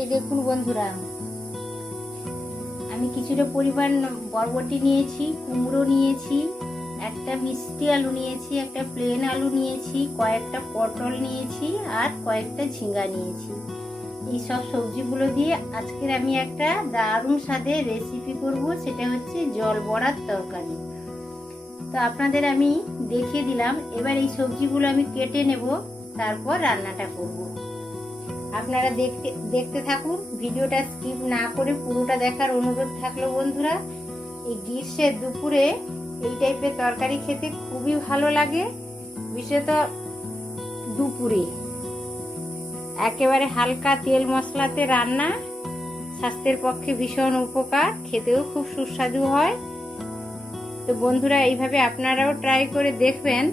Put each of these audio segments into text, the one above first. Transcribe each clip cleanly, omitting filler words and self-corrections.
এই দেখুন বন্ধুরা, আমি কিছুটা পরিমাণ বরবটি নিয়েছি, কুমড়ো নিয়েছি, একটা মিষ্টি আলু নিয়েছি, একটা প্লেন আলু নিয়েছি, কয়েকটা পটল নিয়েছি আর কয়েকটা ঝিঙ্গা নিয়েছি। এই সব সবজিগুলো দিয়ে আজকের আমি একটা দারুণ স্বাদের রেসিপি করব, সেটা হচ্ছে জল বড়ার তরকারি। তো আপনাদের আমি দেখিয়ে দিলাম। এবার এই সবজিগুলো আমি কেটে নেব, তারপর রান্নাটা করব। আপনারা দেখতে থাকুন, ভিডিওটা স্কিপ না করে পুরোটা দেখার অনুরোধ থাকলো বন্ধুরা। এই গ্রীষ্মের দুপুরে এই টাইপের তরকারি খেতে খুবই ভালো লাগে, বিশেষত দুপুরে। একেবারে হালকা তেল মশলাতে রান্না, স্বাস্থ্যের পক্ষে ভীষণ উপকার, খেতেও খুব সুস্বাদু হয়। তো বন্ধুরা, এইভাবে আপনারাও ট্রাই করে দেখবেন।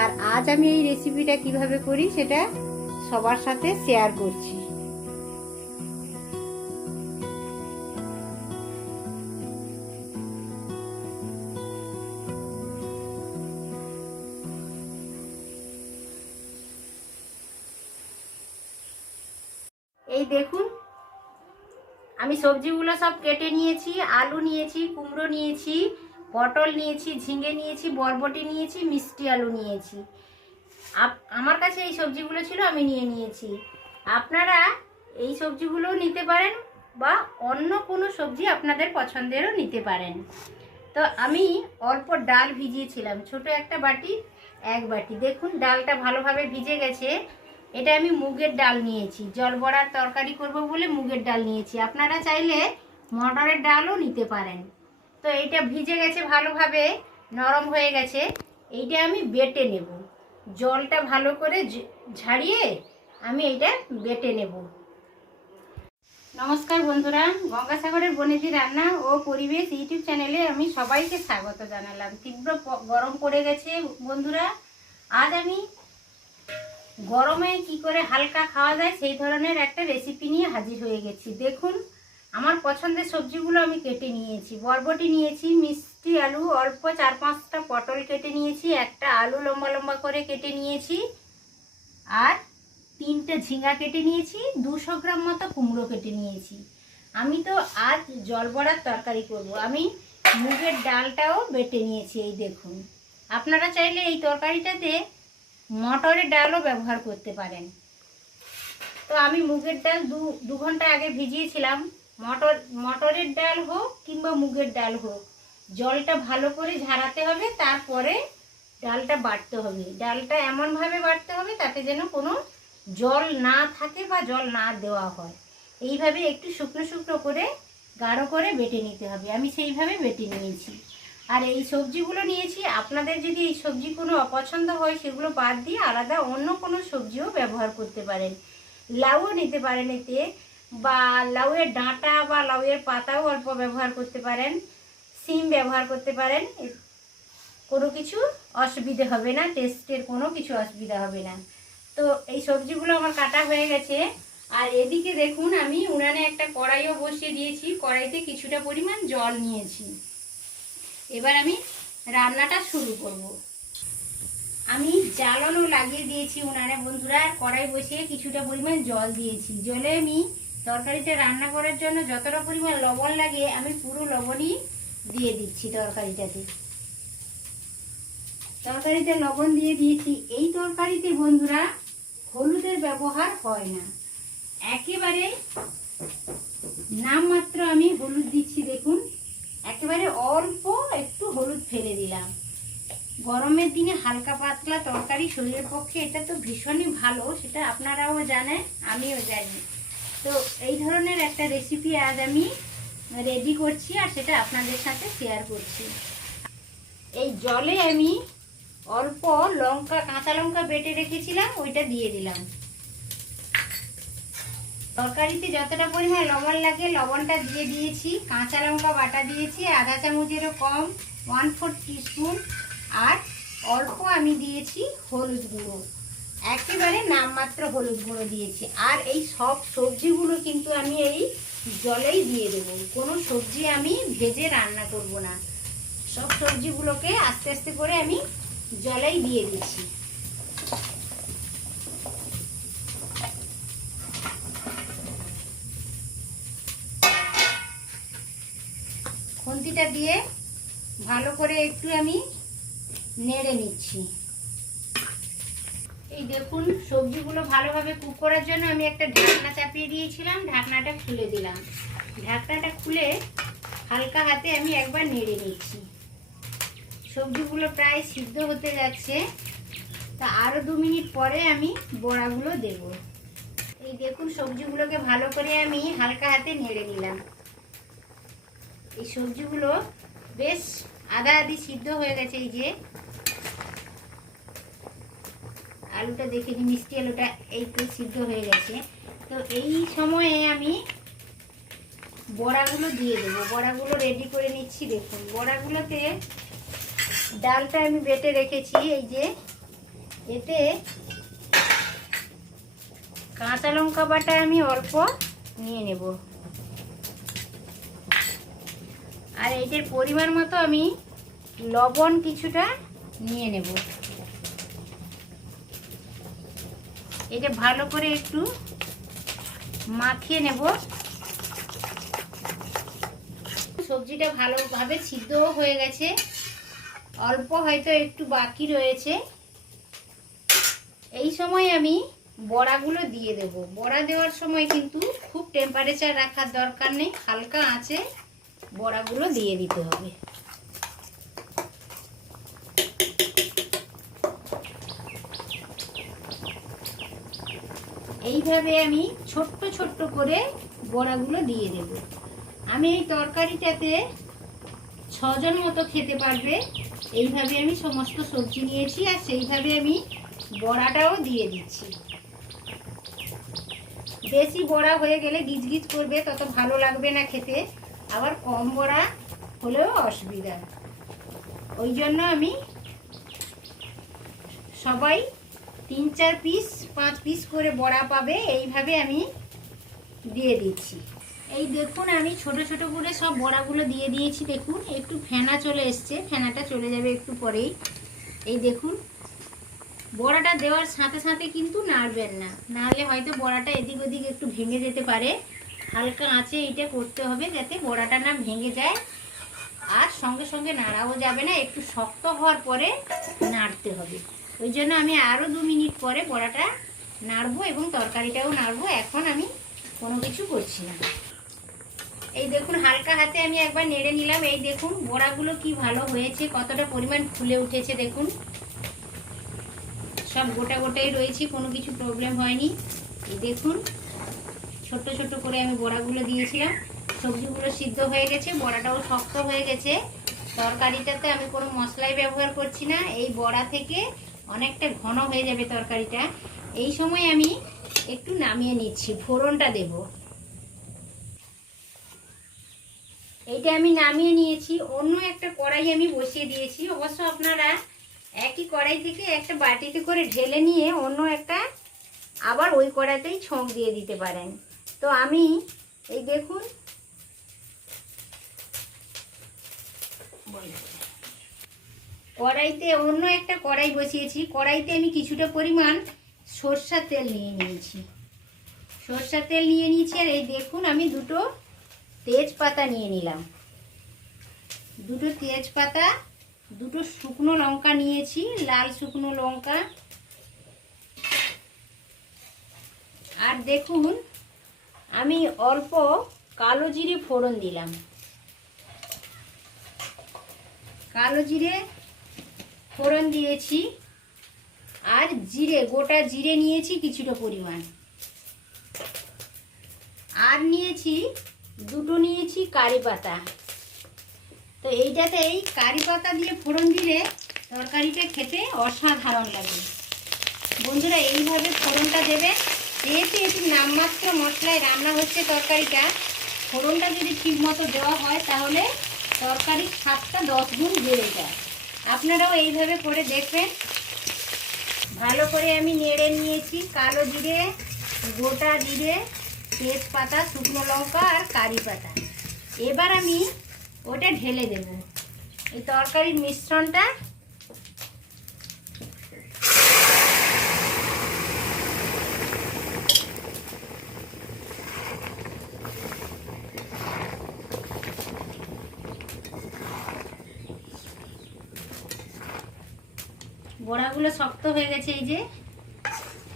আর আজ আমি এই রেসিপিটা কিভাবে করি সেটা সবার সাথে শেয়ার করছি। এই দেখুন, আমি সবজিগুলো সব কেটে নিয়েছি। আলু নিয়েছি, কুমড়ো নিয়েছি, পটল নিয়েছি, ঝিঙে নিয়েছি, বরবটি নিয়েছি, মিষ্টি আলু নিয়েছি। আমার কাছে এই সবজিগুলো ছিল, আমি নিয়ে নিয়েছি। আপনারা এই সবজিগুলোও নিতে পারেন বা অন্য কোনো সবজি আপনাদের পছন্দেরও নিতে পারেন। তো আমি অল্প ডাল ভিজিয়েছিলাম, ছোট একটা বাটি, এক বাটি। দেখুন ডালটা ভালোভাবে ভিজে গেছে। এটা আমি মুগের ডাল নিয়েছি, জল বড়ার তরকারি করব বলে মুগের ডাল নিয়েছি। আপনারা চাইলে মটরের ডালও নিতে পারেন। তো এইটা ভিজে গেছে, ভালোভাবে নরম হয়ে গেছে। এইটা আমি বেটে নেব, জলটা ভালো করে ঝাড়িয়ে আমি এইটা বেটে নেব। নমস্কার বন্ধুরা, গঙ্গাসাগরের বনেদি রান্না ও পরিবেশ ইউটিউব চ্যানেলে আমি সবাইকে স্বাগত জানালাম। তীব্র গরম পড়ে গেছে বন্ধুরা। আজ আমি গরমে কি করে হালকা খাওয়া যায় সেই ধরনের একটা রেসিপি নিয়ে হাজির হয়ে গেছি। দেখুন, আমার পছন্দের সবজিগুলো আমি কেটে নিয়েছি। বরবটি নিয়েছি, মিষ্টি আলু, অল্প 4-5টা পটল কেটে নিয়েছি, একটা আলু লম্বা লম্বা করে কেটে নিয়েছি, আর 3টে ঝিঙ্গা কেটে নিয়েছি, 200 গ্রাম মতো কুমড়ো কেটে নিয়েছি। আমি তো আজ জল বড়ার তরকারি করব। আমি মুগের ডালটাও বেটে নিয়েছি। এই দেখুন, আপনারা চাইলে এই তরকারিটাতে মটরের ডালও ব্যবহার করতে পারেন। তো আমি মুগের ডাল দু ঘন্টা আগে ভিজিয়েছিলাম। মটরের ডাল হোক কিংবা মুগের ডাল হোক, জলটা ভালো করে ঝাড়াতে হবে, তারপরে ডালটা বাটতে হবে। ডালটা এমনভাবে বাটতে হবে তাতে যেন কোনো জল না থাকে বা জল না দেওয়া হয়। এইভাবে একটু শুকনো শুকনো করে গাঢ় করে বেটে নিতে হবে। আমি সেইভাবে বেটে নিয়েছি। আর এই সবজিগুলো নিয়েছি। আপনাদের যদি এই সবজি কোনো অপছন্দ হয় সেগুলো বাদ দিয়ে আলাদা অন্য কোনো সবজিও ব্যবহার করতে পারেন। লাউও নিতে পারেন এতে, বা লাউয়ের ডাঁটা বা লাউয়ের পাতাও অল্প ব্যবহার করতে পারেন, সিম ব্যবহার করতে পারেন। কোনো কিছু অসুবিধে হবে না, টেস্টের কোনো কিছু অসুবিধা হবে না। তো এই সবজিগুলো আমার কাটা হয়ে গেছে। আর এদিকে দেখুন, আমি উনানে একটা কড়াইও বসিয়ে দিয়েছি। কড়াইতে কিছুটা পরিমাণ জল নিয়েছি। এবার আমি রান্নাটা শুরু করব। আমি জ্বালানো লাগিয়ে দিয়েছি উনানে বন্ধুরা। কড়াই বসিয়ে কিছুটা পরিমাণ জল দিয়েছি। জলে আমি তরকারিটা রান্না করার জন্য যতটা পরিমাণ লবণ লাগে আমি পুরো লবণই দিয়ে দিচ্ছি তরকারিটাতে। তরকারিতে লবণ দিয়ে দিয়েছি। এই তরকারিতে বন্ধুরা হলুদের ব্যবহার হয় না, একেবারে নামমাত্র আমি হলুদ দিচ্ছি। দেখুন, একেবারে অল্প একটু হলুদ ফেলে দিলাম। গরমের দিনে হালকা পাতলা তরকারি শরীরের পক্ষে এটা তো ভীষণই ভালো, সেটা আপনারাও জানেন, আমিও জানি। তো এই ধরনের একটা রেসিপি আজ আমি রেডি করছি, আর সেটা আপনাদের সাথে শেয়ার করছি। এই জলে আমি অল্প কাঁচা লঙ্কা বেটে রেখেছিলাম, ওইটা দিয়ে দিলাম। তরকারিতে যতটা পরিমাণ লবণ লাগে লবণটা দিয়ে দিয়েছি। কাঁচা লঙ্কা বাটা দিয়েছি আধা চামচেরও কম, 1/4 টিস্পুন। আর অল্প আমি দিয়েছি হলুদ গুঁড়ো, একেবারে নামমাত্র হলুদ গুঁড়ো দিয়েছি। আর এই সব সবজিগুলো কিন্তু আমি এই জলেই দিয়ে দেবো। কোনো সবজি আমি ভেজে রান্না করব না, সব সবজিগুলোকে আস্তে আস্তে করে আমি জলেই দিয়ে দিচ্ছি। খুন্তিটা দিয়ে ভালো করে একটু আমি নেড়ে নিচ্ছি। এই দেখুন সবজিগুলো ভালোভাবে কুক করার জন্য আমি একটা ঢাকনা চাপিয়ে দিয়েছিলাম, ঢাকনাটা খুলে দিলাম। ঢাকনাটা খুলে হালকা হাতে আমি একবার নেড়ে নিচ্ছি। সবজিগুলো প্রায় সিদ্ধ হতে যাচ্ছে, তা আরও 2 মিনিট পরে আমি বড়াগুলো দেব। এই দেখুন সবজিগুলোকে ভালো করে আমি হালকা হাতে নেড়ে নিলাম। এই সবজিগুলো বেশ আধা আধি সিদ্ধ হয়ে গেছে। এই যে আলুটা দেখে নিই, মিষ্টি আলুটা এই তো সিদ্ধ হয়ে গেছে। তো এই সময়ে আমি বড়াগুলো দিয়ে দেবো। বড়াগুলো রেডি করে নিচ্ছি। দেখুন বড়াগুলোতে ডালটা আমি বেটে রেখেছি। এই যে এতে কাঁচা লঙ্কা বাটা আমি অল্প নিয়ে নেব, আর এইটার পরিমাণ মতো আমি লবণ কিছুটা নিয়ে নেব। এটা ভালো করে একটু মাখিয়ে নেব। সবজিটা ভালোভাবে সিদ্ধও হয়ে গেছে, অল্প হয়তো একটু বাকি রয়েছে। এই সময় আমি বড়াগুলো দিয়ে দেব। বড়া দেওয়ার সময় কিন্তু খুব টেম্পারেচার রাখার দরকার নেই, হালকা আঁচে বড়াগুলো দিয়ে দিতে হবে। এইভাবে আমি ছোট্ট ছোট্ট করে বড়াগুলো দিয়ে দেব। আমি এই তরকারিটাতে 6 জন মতো খেতে পারবে, এইভাবে আমি সমস্ত সবজি নিয়েছি, আর সেইভাবে আমি বড়াটাও দিয়ে দিচ্ছি। বেশি বড়া হয়ে গেলে গিজগিজ করবে, তত ভালো লাগবে না খেতে। আবার কম বড়া হলেও অসুবিধা, ওই জন্য আমি সবাই 3-4 পিস 5 পিস করে বড়া পাবে, এইভাবে আমি দিয়ে দিচ্ছি। এই দেখুন আমি ছোট ছোট করে সব বড়াগুলো দিয়ে দিয়েছি। দেখুন একটু ফেনা চলে এসছে, ফেনাটা চলে যাবে একটু পরেই। এই দেখুন বড়াটা দেওয়ার সাথে সাথে কিন্তু নাড়বেন না, নাহলে হয়তো বড়াটা এদিক ওদিক একটু ভেঙে যেতে পারে। হালকা আঁচে এটা করতে হবে যাতে বড়াটা না ভেঙে যায়, আর সঙ্গে সঙ্গে নাড়াও যাবে না, একটু শক্ত হওয়ার পরে নাড়তে হবে। ওই জন্য আমি আরও 2 মিনিট পরে বড়াটা নাড়বো এবং তরকারিটাও নাড়বো। এখন আমি কোনো কিছু করছি না। এই দেখুন হালকা হাতে আমি একবার নেড়ে নিলাম। এই দেখুন বড়াগুলো কি ভালো হয়েছে, কতটা পরিমাণ ফুলে উঠেছে। দেখুন সব গোটা গোটাই রয়েছে, কোনো কিছু প্রবলেম হয়নি। এই দেখুন ছোট্ট ছোট্ট করে আমি বড়াগুলো দিয়েছিলাম, সবজিগুলো সিদ্ধ হয়ে গেছে, বড়াটাও শক্ত হয়ে গেছে। তরকারিটাতে আমি কোনো মশলাই ব্যবহার করছি না, এই বড়া থেকে অনেকটা ঘন হয়ে যাবে তরকারিটা। এই সময় আমি একটু নামিয়ে নিচ্ছি, ফোড়নটা দেব। এইটা আমি নামিয়ে নিয়েছি, অন্য একটা কড়াই আমি বসিয়ে দিয়েছি। অবশ্য আপনারা একই কড়াই থেকে একটা বাটিতে করে ঢেলে নিয়ে অন্য একটা আবার ওই কড়াইতেই ছক দিয়ে দিতে পারেন। তো আমি এই দেখুন কড়াইতে অন্য একটা কড়াই বসিয়েছি। কড়াইতে আমি কিছুটা পরিমাণ সরষের তেল নিয়ে নিয়েছি। সরষের তেল নিয়ে নিয়েছি, আর এই দেখুন আমি 2টো তেজপাতা নিয়ে নিলাম। 2টো তেজপাতা, 2টো শুকনো লঙ্কা নিয়েছি, লাল শুকনো লঙ্কা। আর দেখুন আমি অল্প কালো জিরে ফোড়ন দিলাম। কালো জিরে ফোড়ন দিয়েছি, আর জিরে, গোটা জিরে নিয়েছি কিছুটা পরিমাণ, আর নিয়েছি 2টো নিয়েছি কারি পাতা। তো এইটাতে এই কারি পাতা দিয়ে ফোড়ন দিলে তরকারিটা খেতে অসাধারণ লাগে। বন্ধুরা এইভাবে ফোড়নটা দেবে, যেহেতু এটি নামমাত্র মশলায় রান্না হচ্ছে তরকারিটা, ফোড়নটা যদি ঠিক মতো দেওয়া হয় তাহলে তরকারির স্বাদটা 10 গুণ বেড়ে যায়। আপনারাও এইভাবে করে দেখবেন। ভালো করে আমি নেড়ে নিয়েছি কালো জিরে, গোটা জিরে, তেজপাতা, শুকনো লঙ্কা আর কারি পাতা। এবার আমি ওটা ঢেলে দেব, এই তরকারির মিশ্রণটা। বড়াগুলো শক্ত হয়ে গেছে। এই যে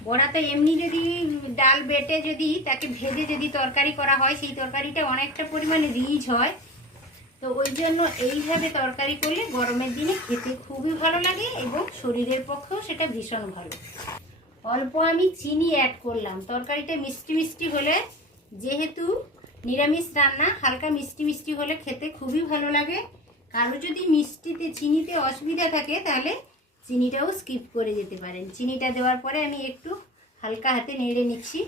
বড়াতে এমনি যদি ডাল বেটে যদি তাকে ভেজে যদি তরকারি করা হয়, সেই তরকারিটা অনেকটা পরিমাণে রিচ হয়। তো ওই জন্য এইভাবে তরকারি করলে গরমের দিনে খেতে খুবই ভালো লাগে এবং শরীরের পক্ষেও সেটা ভীষণ ভালো। অল্প আমি চিনি অ্যাড করলাম। তরকারিটা মিষ্টি মিষ্টি হলে, যেহেতু নিরামিষ রান্না, হালকা মিষ্টি মিষ্টি হলে খেতে খুবই ভালো লাগে। কারো যদি মিষ্টিতে চিনিতে অসুবিধা থাকে তাহলে চিনিটাও স্কিপ করে যেতে পারেন। চিনিটা দেওয়ার পরে আমি একটু হালকা হাতে নেড়ে নিচ্ছি।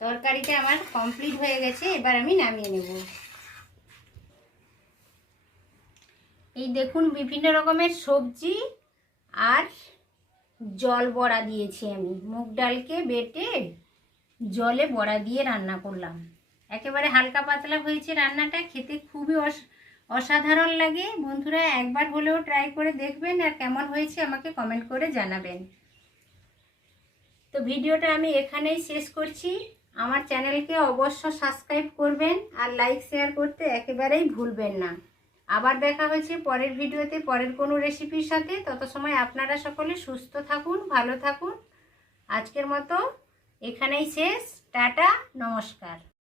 তরকারিটা আমার কমপ্লিট হয়ে গেছে, এবার আমি নামিয়ে নেব। এই দেখুন বিভিন্ন রকমের সবজি আর জল বড়া দিয়েছি আমি। মুগ ডালকে বেটে জলে বড়া দিয়ে রান্না করলাম। একেবারে হালকা পাতলা হয়েছে রান্নাটা, খেতে খুবই অসাধারণ লাগে। বন্ধুরা একবার হলেও ট্রাই করে দেখবেন, আর কেমন হয়েছে আমাকে কমেন্ট করে জানাবেন। তো ভিডিওটা আমি এখানেই শেষ করছি। আমার চ্যানেলকে অবশ্য সাবস্ক্রাইব করবেন আর লাইক শেয়ার করতে একেবারেই ভুলবেন না। আবার দেখা হচ্ছে পরের ভিডিওতে পরের কোনো রেসিপির সাথে। তত সময় আপনারা সকলে সুস্থ থাকুন, ভালো থাকুন। আজকের মতো এখানেই শেষ। টাটা, নমস্কার।